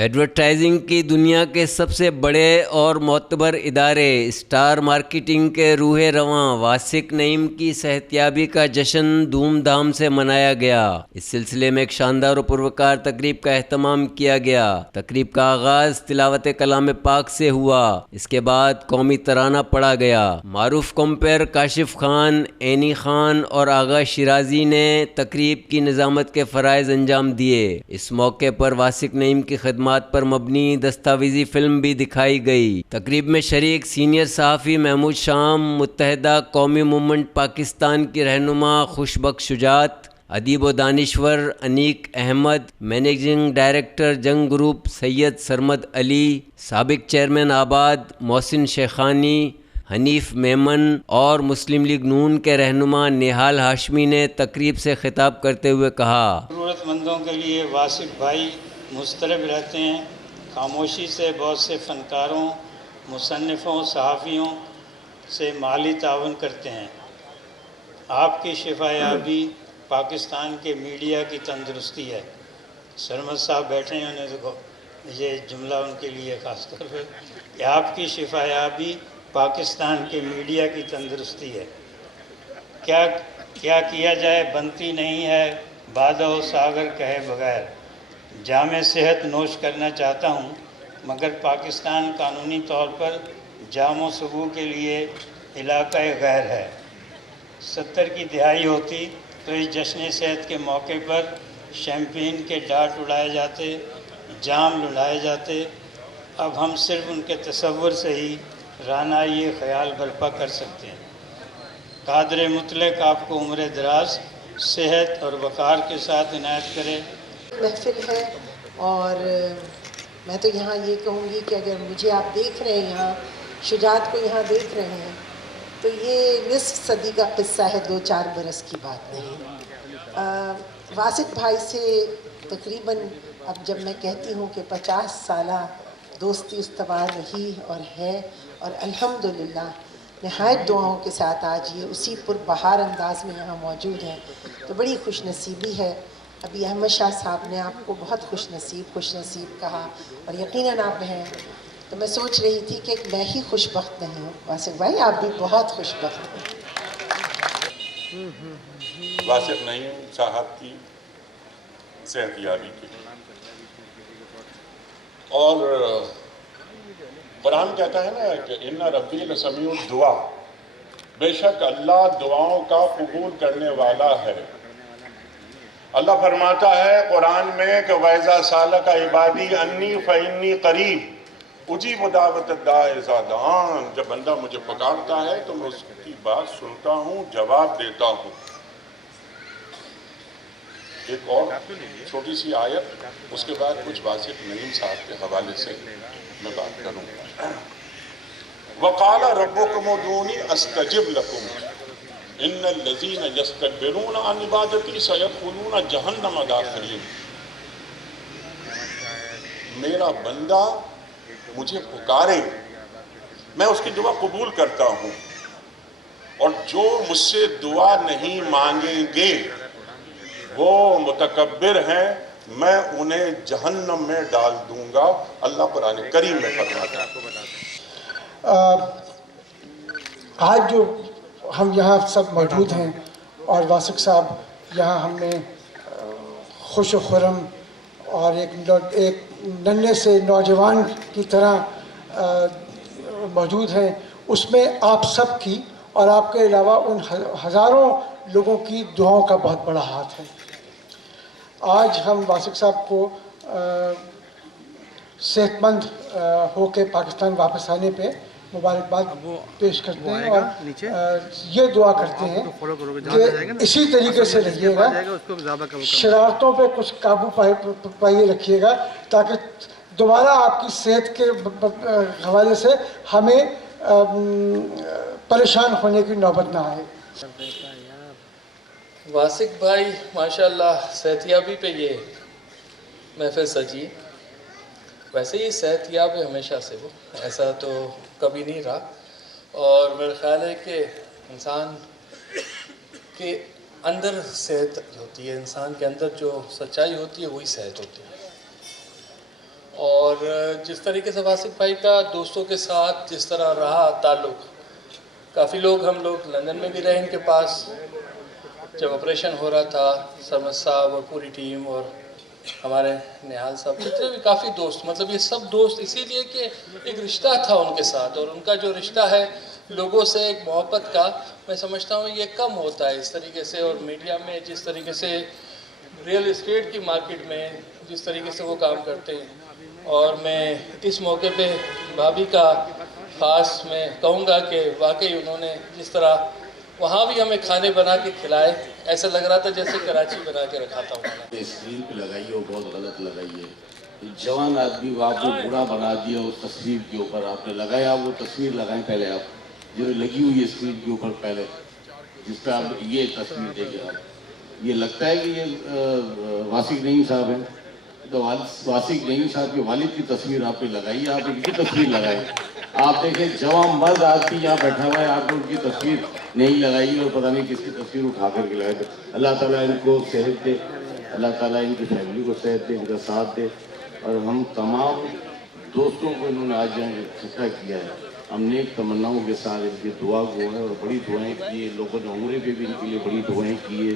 Advertising کی دنیا کے سب سے بڑے اور معتبر ادارے اسٹار مارکیٹنگ کے روح رواں واسق نعیم کی صحتیابی کا جشن دھوم دھام سے منایا گیا۔ اس سلسلے میں ایک شاندار و پروکار تقریب کا اہتمام کیا گیا۔ تقریب کا آغاز تلاوت کلام پاک سے ہوا، اس کے بعد قومی ترانہ پڑھا گیا۔ معروف کمپیر کاشف خان، عینی خان اور آغا شیرازی نے تقریب کی نظامت کے فرائض انجام دیے۔ اس موقع پر واسق نعیم کی خدمات پر مبنی دستاویزی فلم بھی دکھائی گئی۔ تقریب میں شریک سینئر صحافی محمود شام، متحدہ قومی موومنٹ پاکستان کی رہنما خوشبخش شجاعت، ادیب و دانشور انیق احمد، مینیجنگ ڈائریکٹر جنگ گروپ سید سرمد علی، سابق چیئرمین آباد محسن شیخانی، حنیف میمن اور مسلم لیگ نون کے رہنما نہال ہاشمی نے تقریب سے خطاب کرتے ہوئے کہا، ضرورت مندوں کے لیے واسق بھائی مضطرب رہتے ہیں۔ خاموشی سے بہت سے فنکاروں، مصنفوں، صحافیوں سے مالی تعاون کرتے ہیں۔ آپ کی شفا یابی پاکستان کے میڈیا کی تندرستی ہے۔ سرمد صاحب بیٹھے ہیں، انہیں دیکھو، یہ جملہ ان کے لیے خاص طور پہ کہ آپ کی شفا یابی پاکستان کے میڈیا کی تندرستی ہے۔ کیا کیا جائے، بنتی نہیں ہے بادہ و ساغر کہے بغیر۔ جام صحت نوش کرنا چاہتا ہوں، مگر پاکستان قانونی طور پر جام و سبو کے لیے علاقہ غیر ہے۔ 70 کی دہائی ہوتی تو اس جشن صحت کے موقع پر شیمپین کے ڈاٹ اڑائے جاتے، جام لڑائے جاتے۔ اب ہم صرف ان کے تصور سے ہی رعنائی یہ خیال برپا کر سکتے ہیں۔ قادر مطلق آپ کو عمر دراز، صحت اور وقار کے ساتھ عنایت کرے۔ محفل ہے، اور میں تو یہاں یہ کہوں گی کہ اگر مجھے آپ دیکھ رہے ہیں، یہاں شجاعت کو یہاں دیکھ رہے ہیں، تو یہ نصف صدی کا قصہ ہے، 2-4 برس کی بات نہیں۔ واسق بھائی سے تقریباً اب جب میں کہتی ہوں کہ 50 سالہ دوستی استوار رہی اور ہے، اور الحمدللہ نہایت دعاؤں کے ساتھ آج یہ اسی پربہار انداز میں یہاں موجود ہیں، تو بڑی خوش نصیبی ہے۔ ابھی احمد شاہ صاحب نے آپ کو بہت خوش نصیب کہا، اور یقیناً آپ ہیں، تو میں سوچ رہی تھی کہ میں ہی خوش بخت نہیں ہوں، واسق بھائی آپ بھی بہت خوش بخت ہیں۔ واسق نعیم صاحب کی صحت یابی کی، اور قرآن کہتا ہے نا کہ ان ربی لسمیع الدعا، بے شک اللہ دعاؤں کا قبول کرنے والا ہے۔ اللہ فرماتا ہے قرآن میں کہ وَإِذَا سَأَلَكَ عِبَادِي عَنِّي فَإِنِّي قَرِيبٌ أُجِيبُ دَعْوَةَ الدَّاعِ إِذَا دَعَانِ۔ جب بندہ مجھے پکارتا ہے تو میں اس کی بات سنتا ہوں، جواب دیتا ہوں۔ ایک اور چھوٹی سی آیت، اس کے بعد کچھ واسق نعیم صاحب کے حوالے سے میں بات کروں گا۔ وَقَالَ رَبُّكُمُ ادْعُونِي أَسْتَجِبْ لَكُمْ ان الذین یستکبرون عن عبادتی سیدخلون جہنم داخرین۔ میرا بندہ مجھے پکارے، میں اس کی دعا قبول کرتا ہوں، اور جو مجھ سے دعا نہیں مانگیں گے وہ متکبر ہیں، میں انہیں جہنم میں ڈال دوں گا۔ اللہ قرآن کریم میں فرماتا ہے۔ آج جو ہم یہاں سب موجود ہیں، اور واسق صاحب یہاں ہم نے خوش و خرم اور ایک ننھے سے نوجوان کی طرح موجود ہیں، اس میں آپ سب کی اور آپ کے علاوہ ان ہزاروں لوگوں کی دعاؤں کا بہت بڑا ہاتھ ہے۔ آج ہم واسق صاحب کو صحت مند ہو کے پاکستان واپس آنے پہ مبارکباد پیش کرتے ہیں، اور یہ دعا کرتے ہیں کہ اسی طریقے سے رہیے گا، شرارتوں پہ کچھ قابو پائے رکھیے گا، تاکہ دوبارہ آپ کی صحت کے حوالے سے ہمیں پریشان ہونے کی نوبت نہ آئے۔ واسق بھائی ماشاءاللہ صحتیابی پہ یہ محفل سجی، ویسے ہی صحتیاب ہے ہمیشہ سے، وہ ایسا تو کبھی نہیں رہا، اور میرا خیال ہے کہ انسان کے اندر صحت ہوتی ہے، انسان کے اندر جو سچائی ہوتی ہے وہی صحت ہوتی ہے، اور اور جس طریقے سے واسق بھائی کا دوستوں کے ساتھ جس طرح رہا تعلق، کافی لوگ ہم لوگ لندن میں بھی رہے ان کے پاس جب آپریشن ہو رہا تھا، سرمد صاحب اور پوری ٹیم اور ہمارے نہال صاحب، جتنے بھی کافی دوست، مطلب یہ سب دوست اسی لیے کہ ایک رشتہ تھا ان کے ساتھ، اور ان کا جو رشتہ ہے لوگوں سے ایک محبت کا، میں سمجھتا ہوں یہ کم ہوتا ہے اس طریقے سے. اور میڈیا میں جس طریقے سے ریئل اسٹیٹ کی مارکیٹ میں جس طریقے سے وہ کام کرتے ہیں، اور میں اس موقع پہ بھابھی کا خاص میں کہوں گا کہ واقعی انہوں نے جس طرح وہاں بھی ہمیں کھانے بنا کے کھلائے، ایسا لگ رہا تھا جیسے کراچی بنا کے رکھا تھا انہوں نے. اسکرین پہ لگائی ہے وہ بہت غلط لگائی ہے. جوان آدمی کو آپ نے بوڑھا بنا دیا اس تصویر کے اوپر. آپ نے لگایا وہ تصویر لگائیں پہلے آپ جو لگی ہوئی ہے اسکرین کے اوپر پہلے، جس پہ آپ یہ تصویر دیکھیں. آپ یہ لگتا ہے کہ یہ واسق نعیم صاحب ہیں، تو واسق نعیم صاحب کے والد کی تصویر آپ نے لگائی ہے. آپ ان کی تصویر لگائی. آپ دیکھیں جوان مرد آدمی یہاں بیٹھا ہوا ہے، آپ نے ان کی تصویر نہیں لگائی اور پتہ نہیں کس کی تصویر اٹھا کر کے لگائی. اللہ تعالیٰ ان کو صحت دے، اللہ تعالیٰ ان کی فیملی کو صحت دے، ان کا ساتھ دے. اور ہم تمام دوستوں کو انہوں نے آج یہاں اکٹھا کیا ہے. ہم نیک تمناؤں کے ساتھ ان کی دعا گو ہیں اور بڑی دعائیں کی. لوگوں نے عمرے پہ بھی ان کے لیے بڑی دعائیں کی ہے.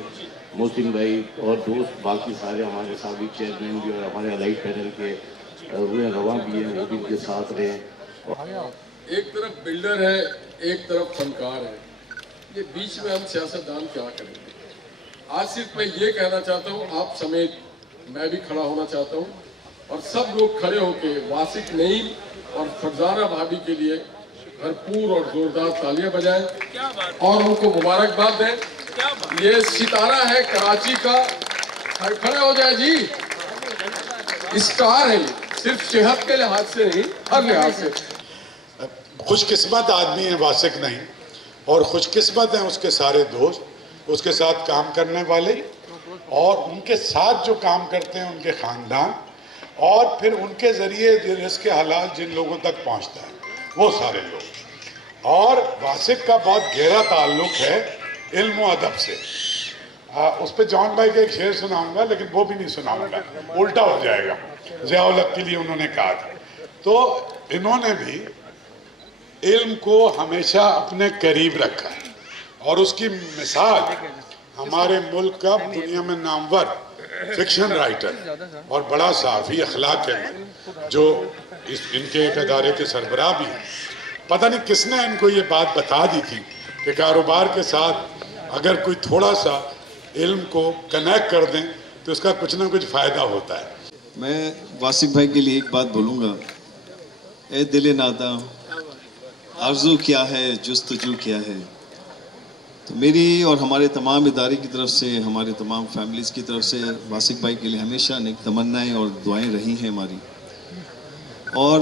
محسن بھائی اور دوست باقی سارے ہمارے سابق چیئرمین بھی اور ہمارے الائٹ پینل کے روئے رواں بھی ہیں، وہ بھی ان کے ساتھ رہے. ایک طرف بلڈر ہے، ایک طرف فنکار ہے، یہ بیچ میں ہم سیاستدان کیا کریں گے؟ آج صرف میں یہ کہنا چاہتا ہوں، آپ سمیت میں بھی کھڑا ہونا چاہتا ہوں اور سب لوگ کھڑے ہو کے واسق نعیم اور فرزانہ بھابھی کے لیے بھرپور اور زوردار تالیاں بجائیں اور ان کو مبارکباد دیں. یہ ستارہ ہے کراچی کا. کھڑے ہو جائے جی. اسٹار ہے، صرف صحت کے لحاظ سے نہیں، ہر لحاظ سے. خوش قسمت آدمی ہیں واسق نعیم، اور خوش قسمت ہیں اس کے سارے دوست، اس کے ساتھ کام کرنے والے، اور ان کے ساتھ جو کام کرتے ہیں ان کے خاندان، اور پھر ان کے ذریعے رزق کے حلال جن لوگوں تک پہنچتا ہے وہ سارے لوگ. اور واسق کا بہت گہرا تعلق ہے علم و ادب سے. اس پہ جان بھائی کا ایک شعر سناؤں گا، لیکن وہ بھی نہیں سناؤں گا، الٹا ہو جائے گا. ضیاء الحق کے لیے انہوں نے کہا تھا. تو انہوں نے بھی علم کو ہمیشہ اپنے قریب رکھا ہے، اور اس کی مثال ہمارے ملک کا دنیا میں نامور فکشن رائٹر اور بڑا صحافی اخلاق ہے جو ان کے ایک ادارے کے سربراہ بھی ہیں. پتہ نہیں کس نے ان کو یہ بات بتا دی تھی کہ کاروبار کے ساتھ اگر کوئی تھوڑا سا علم کو کنیکٹ کر دیں تو اس کا کچھ نہ کچھ فائدہ ہوتا ہے. میں واسق بھائی کے لیے ایک بات بولوں گا. اے دل ناداں آرزو کیا ہے، جستجو کیا ہے. تو میری اور ہمارے تمام ادارے کی طرف سے، ہمارے تمام فیملیز کی طرف سے واسق بھائی کے لیے ہمیشہ نیک تمنائیں اور دعائیں رہی ہیں ہماری. اور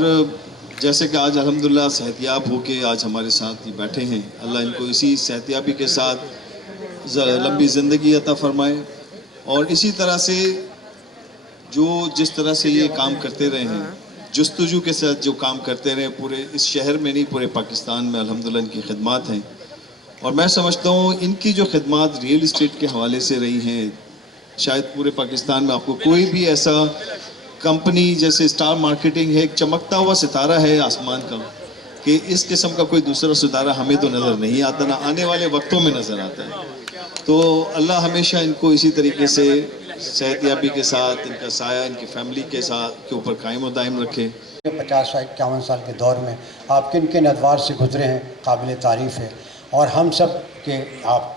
جیسے کہ آج الحمدللہ صحتیاب ہو کے آج ہمارے ساتھ ہی بیٹھے ہیں، اللہ ان کو اسی صحتیابی کے ساتھ لمبی زندگی عطا فرمائے. اور اسی طرح سے جس طرح سے یہ کام کرتے رہے ہیں، جستجو کے ساتھ جو کام کرتے رہے، پورے اس شہر میں نہیں پورے پاکستان میں الحمدللہ ان کی خدمات ہیں. اور میں سمجھتا ہوں ان کی جو خدمات ریئل اسٹیٹ کے حوالے سے رہی ہیں، شاید پورے پاکستان میں آپ کو کوئی بھی ایسا کمپنی جیسے اسٹار مارکیٹنگ ہے، ایک چمکتا ہوا ستارہ ہے آسمان کا، کہ اس قسم کا کوئی دوسرا ستارہ ہمیں تو نظر نہیں آتا، نہ آنے والے وقتوں میں نظر آتا ہے. تو اللہ ہمیشہ ان کو اسی طریقے سے صحتیابی کے ساتھ، ان کا سایہ ان کی فیملی کے اوپر قائم و دائم رکھے. 50-51 سال کے دور میں آپ کن کن ادوار سے گزرے ہیں، قابل تعریف ہے. اور ہم سب کے آپ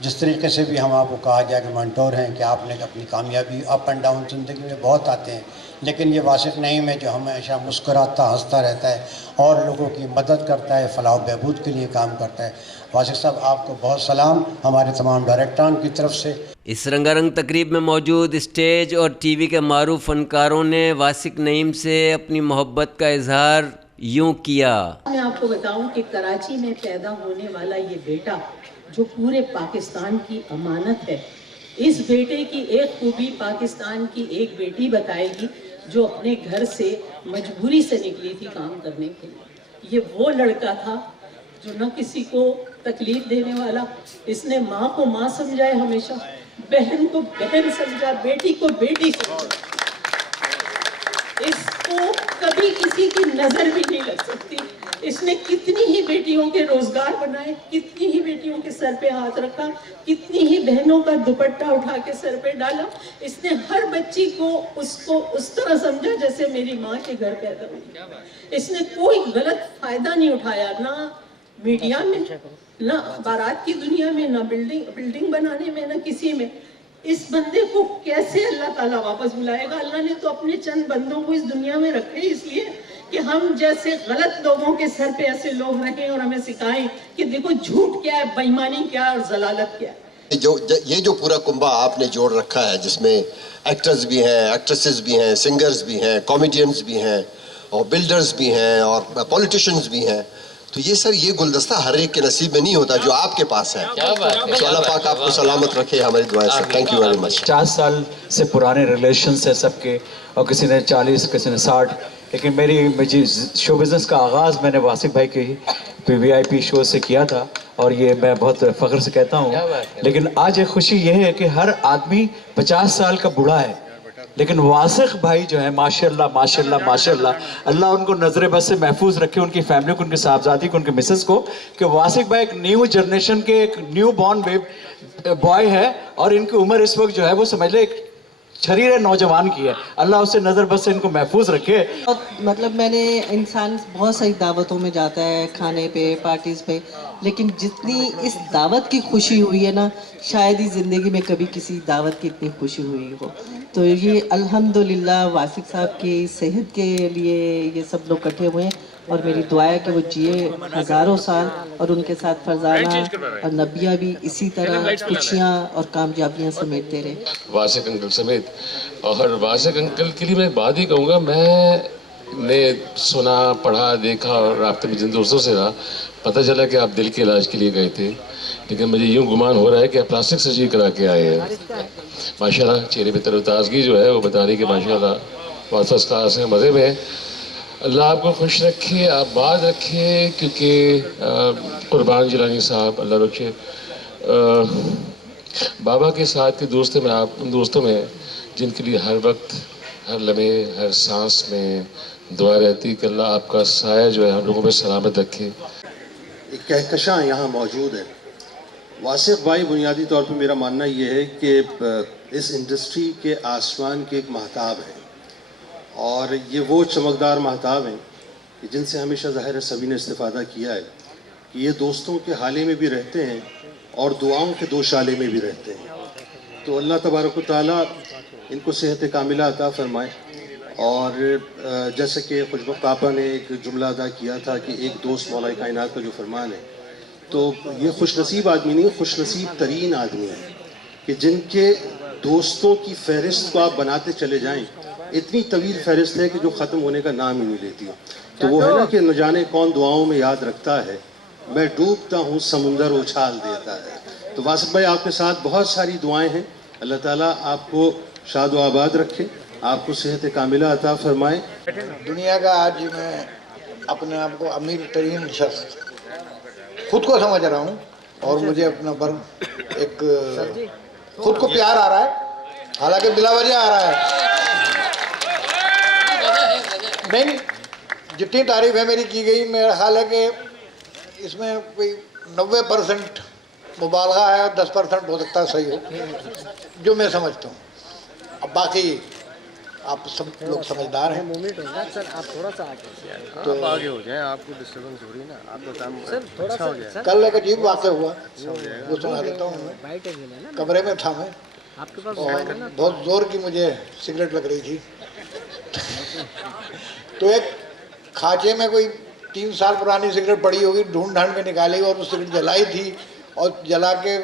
جس طریقے سے بھی ہم آپ کو کہا گیا کہ منٹور ہیں، کہ آپ نے اپنی کامیابی اپ اینڈ ڈاؤن زندگی میں بہت آتے ہیں، لیکن یہ واسق نعیم ہے جو ہمیشہ مسکراتا ہنستا رہتا ہے اور لوگوں کی مدد کرتا ہے، فلاح و بہبود کے لیے کام کرتا ہے. واسق صاحب آپ کو بہت سلام ہمارے تمام ڈائریکٹران کی طرف سے. اس رنگا رنگ تقریب میں موجود اسٹیج اور ٹی وی کے معروف فنکاروں نے واسق نعیم سے اپنی محبت کا اظہار یوں کیا. میں آپ کو بتاؤں کہ کراچی میں پیدا ہونے والا یہ بیٹا جو پورے پاکستان کی امانت ہے، اس بیٹے کی ایک خوبی پاکستان کی ایک بیٹی بتائے گی جو اپنے گھر سے مجبوری سے نکلی تھی کام کرنے کے لیے. یہ وہ لڑکا تھا جو نہ کسی کو تکلیف دینے والا، اس نے ماں کو ماں سمجھائے، ہمیشہ بہن کو بہن سمجھا، بیٹی کو بیٹی سمجھا. اس کو کبھی کسی کی نظر بھی نہیں لگ سکتی. اس نے کتنی ہی بیٹیوں کے روزگار بنائے, کتنی ہی بیٹیوں کے سر پہ ہاتھ رکھا, کتنی ہی بہنوں کا دوپٹہ اٹھا کے سر پہ ڈالا. اس نے ہر بچی کو اس طرح سمجھا جیسے میری ماں کے گھر پیدا ہوئی. اس نے کوئی غلط فائدہ نہیں اٹھایا, نہ میڈیا میں, نہ اخبارات کی دنیا میں, نہ بلڈنگ بنانے میں, نہ کسی میں. اس بندے کو کیسے اللہ تعالیٰ واپس بلائے گا؟ اللہ نے تو اپنے چند بندوں کو اس دنیا میں رکھے اس لیے کہ ہم جیسے غلط لوگوں کے سر پہ ایسے لوگ رکھیں اور ہمیں سکھائیں کہ دیکھو جھوٹ کیا ہے, بے ایمانی کیا ہے اور ضلالت کیا ہے. یہ جو پورا کنبہ آپ نے جوڑ رکھا ہے, جس میں ایکٹرز بھی ہیں, ایکٹریسز بھی ہیں, سنگرز بھی ہیں, کامیڈینز بھی ہیں, اور بلڈرز بھی ہیں, اور پولیٹیشنز بھی ہیں, تو یہ سر یہ گلدستہ ہر ایک کے نصیب میں نہیں ہوتا جو آپ کے پاس ہے. تو اللہ پاک آپ کو سلامت رکھے, ہماری دعائیں سے. Thank you very much. 50 سال سے پرانے ریلیشنز ہیں سب کے, اور کسی نے 40, کسی نے 60. لیکن میری شو بزنس کا آغاز میں نے واسق بھائی کی VIP شو سے کیا تھا, اور یہ میں بہت فخر سے کہتا ہوں. لیکن آج ایک خوشی یہ ہے کہ ہر آدمی 50 سال کا بوڑھا ہے, لیکن واسق بھائی جو ہے ماشاءاللہ ماشاءاللہ ماشاءاللہ, اللہ ان کو نظر بد سے محفوظ رکھے, ان کی فیملی کو, ان کے صاحبزادی کو, ان کے مسز کو, کہ واسق بھائی ایک نیو جنریشن کے, ایک نیو بورن بوائے ہے, اور ان کی عمر اس وقت جو ہے وہ سمجھ لے ایک شریر نوجوان کی ہے. اللہ اس سے نظر بد سے ان کو محفوظ رکھے. مطلب میں نے, انسان بہت ساری دعوتوں میں جاتا ہے, کھانے پہ, پارٹیز پہ, لیکن جتنی اس دعوت کی خوشی ہوئی ہے نا, شاید ہی زندگی میں کبھی کسی دعوت کی اتنی خوشی ہوئی ہو. تو یہ الحمدللہ واسق صاحب کی صحت کے لیے یہ سب لوگ اکٹھے ہوئے ہیں, اور میری دعا ہے کہ وہ جیے ہزاروں سال, اور ان کے ساتھ فرزانہ اور نبیہ بھی اسی طرح خوشیاں اور کامیابیاں سمیٹتے رہے. واسق انکل سمیت. اور واسق انکل کے لیے میں بات ہی کہوں گا, میں نے سنا, پڑھا, دیکھا, اور رابطے میں جن دوستوں سے رہا, پتہ چلا کہ آپ دل کے علاج کے لیے گئے تھے, لیکن مجھے یوں گمان ہو رہا ہے کہ آپ پلاسٹک سرجری کرا کے آئے ہیں. ماشاءاللہ چہرے پہ تر و تازگی جو ہے وہ بتا رہی کہ ماشاءاللہ بہت فرسٹ کلاس ہے, مزے میں ہے. اللہ آپ کو خوش رکھے, آباد رکھے, کیونکہ قربان جیلانی صاحب اللہ رکھے, بابا کے ساتھ کے دوست میں آپ ان دوستوں میں جن کے لیے ہر وقت, ہر لمحے, ہر سانس میں دعا رہتی کہ اللہ آپ کا سایہ جو ہے ہم لوگوں پہ سلامت رکھے. ایک کہکشاں یہاں موجود ہے. واسق بھائی بنیادی طور پہ میرا ماننا یہ ہے کہ اس انڈسٹری کے آسمان کے ایک مہتاب ہیں, اور یہ وہ چمکدار مہتاب ہیں کہ جن سے ہمیشہ ظاہر ہے سبھی نے استفادہ کیا ہے, کہ یہ دوستوں کے حالے میں بھی رہتے ہیں اور دعاؤں کے دوشالے میں بھی رہتے ہیں. تو اللہ تبارک و تعالیٰ ان کو صحت کاملہ عطا فرمائے. اور جیسے کہ خوشبخت آپا نے ایک جملہ ادا کیا تھا کہ ایک دوست مولا کائنات کا جو فرمان ہے, تو یہ خوش نصیب آدمی نہیں, خوش نصیب ترین آدمی ہے کہ جن کے دوستوں کی فہرست کو آپ بناتے چلے جائیں, اتنی طویل فہرست ہے کہ جو ختم ہونے کا نام ہی نہیں لیتی. تو وہ ہے نا کہ نہ جانے کون دعاؤں میں یاد رکھتا ہے, میں ڈوبتا ہوں سمندر اچھال دیتا ہے. تو واسق بھائی آپ کے ساتھ بہت ساری دعائیں ہیں, اللہ تعالیٰ آپ کو شاد و آباد رکھے, آپ کو صحت کاملہ عطا فرمائے. دنیا کا آج میں اپنے آپ کو امیر ترین شخص خود کو سمجھ رہا ہوں, اور مجھے اپنا ایک خود کو پیار آ رہا ہے, حالانکہ بلا وجہ آ رہا ہے. نہیں, جتنی تعریف ہے میری کی گئی, میرا خیال ہے کہ اس میں کوئی 90% مبالغہ ہے اور 10% ہو سکتا ہے صحیح ہو, جو میں سمجھتا ہوں. اب باقی آپ سب لوگ سمجھدار ہیں. آپ تھوڑا سا آگے ہو جائیں, آپ کو ڈسٹربنس ہو رہی ہے نا, آپ کا کام اچھا ہو جائے. کل ایک عجیب واقعہ ہوا, وہ سنا دیتا ہوں میں. کمرے میں تھا میں, اور بہت زور کی مجھے سگریٹ لگ رہی تھی. تو ایک کھانچے میں کوئی 3 سال پرانی سگریٹ پڑی ہوگی, ڈھونڈ ڈھانڈ کے نکالی, اور وہ سگریٹ جلائی تھی, اور جلا کے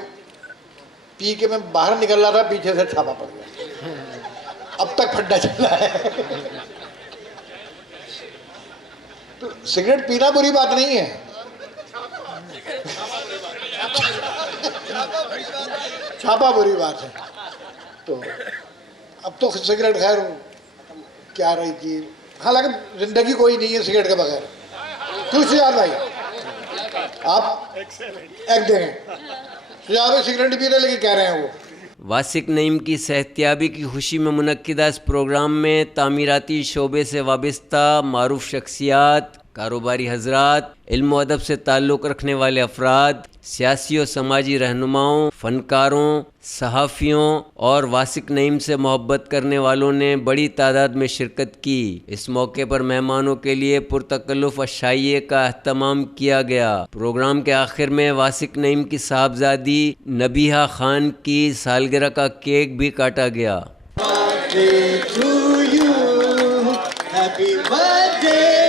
پی کے میں باہر نکل رہا تھا, پیچھے سے چھاپا پڑ گیا. اب تک پھڈا چل رہا ہے. تو سگریٹ پینا بری بات نہیں ہے, چھاپا بری بات ہے. تو اب تو سگریٹ خیر کیا رہی تھی, حالانکہ زندگی کوئی نہیں ہے سگریٹ کے بغیر. کیوں شجاعت بھائی آپ ایک دیں, شجاعت بھائی سگریٹ نہیں پی رہے لیکن کہہ رہے ہیں وہ واسق نعیم کی صحتیابی کی خوشی میں منعقدہ اس پروگرام میں تعمیراتی شعبے سے وابستہ معروف شخصیات، کاروباری حضرات، علم و ادب سے تعلق رکھنے والے افراد، سیاسی و سماجی رہنماؤں، فنکاروں، صحافیوں اور واسق نعیم سے محبت کرنے والوں نے بڑی تعداد میں شرکت کی۔ اس موقع پر مہمانوں کے لیے پرتکلف عشائیے کا اہتمام کیا گیا۔ پروگرام کے آخر میں واسق نعیم کی صاحبزادی نبیہہ خان کی سالگرہ کا کیک بھی کاٹا گیا۔ Happy birthday